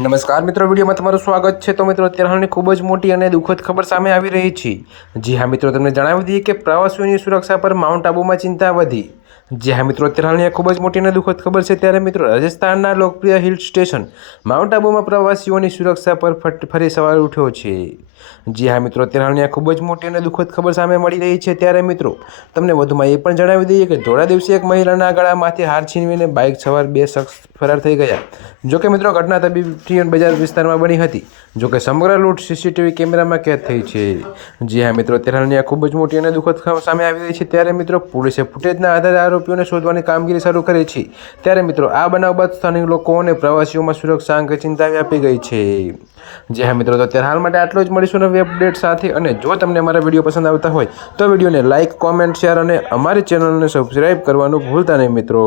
નમસ્કાર મિત્રો, વિડીયોમાં તમારું સ્વાગત છે. તો મિત્રો, અત્યારે ખૂબ જ મોટી અને દુઃખદ ખબર સામે આવી રહી છે. જી હા મિત્રો, તમને જણાવી દઈએ કે પ્રવાસીઓની સુરક્ષા પર માઉન્ટ આબુમાં ચિંતા વધી. જી હા મિત્રો, અત્યારે આ ખૂબ જ મોટી અને દુઃખદ ખબર છે. ત્યારે મિત્રો, રાજસ્થાનના લોકપ્રિય હિલ સ્ટેશન માઉન્ટ આબુમાં પ્રવાસીઓની સુરક્ષા પર ફરી સવાલ ઉઠ્યો છે. જી હા મિત્રો, અત્યારે હાલની આ ખૂબ જ મોટી અને દુઃખદ ખબર સામે મળી રહી છે. ત્યારે મિત્રો, તમને વધુમાં એ પણ જણાવી દઈએ કે ધોળા દિવસે એક મહિલાના ગળામાંથી હાર છીનવીને બાઇક સવાર બે શખ્સ ફરાર થઈ ગયા. જોકે મિત્રો, ઘટના તબીબી બજાર વિસ્તારમાં બની હતી. જોકે સમગ્ર લૂંટ સીસીટીવી કેમેરામાં કેદ થઈ છે. જી હા મિત્રો, અત્યારે હાલની આ ખૂબ જ મોટી અને દુઃખદ ખબર સામે આવી રહી છે. ત્યારે મિત્રો, પોલીસે ફૂટેજના આધારે આરોપીઓને શોધવાની કામગીરી શરૂ કરી છે. ત્યારે મિત્રો, આ બનાવ બાદ સ્થાનિક લોકો અને પ્રવાસીઓમાં સુરક્ષા અંગે ચિંતા વ્યાપી ગઈ છે. જી હા મિત્રો, તો અત્યારે હાલ માટે આટલું જ મળીશું નવી અપડેટ સાથે. અને જો તમને અમારા વીડિયો પસંદ આવતા હોય, તો વિડીયોને લાઇક કોમેન્ટ શેર અને અમારી ચેનલને સબસ્ક્રાઈબ કરવાનું ભૂલતા નહીં મિત્રો.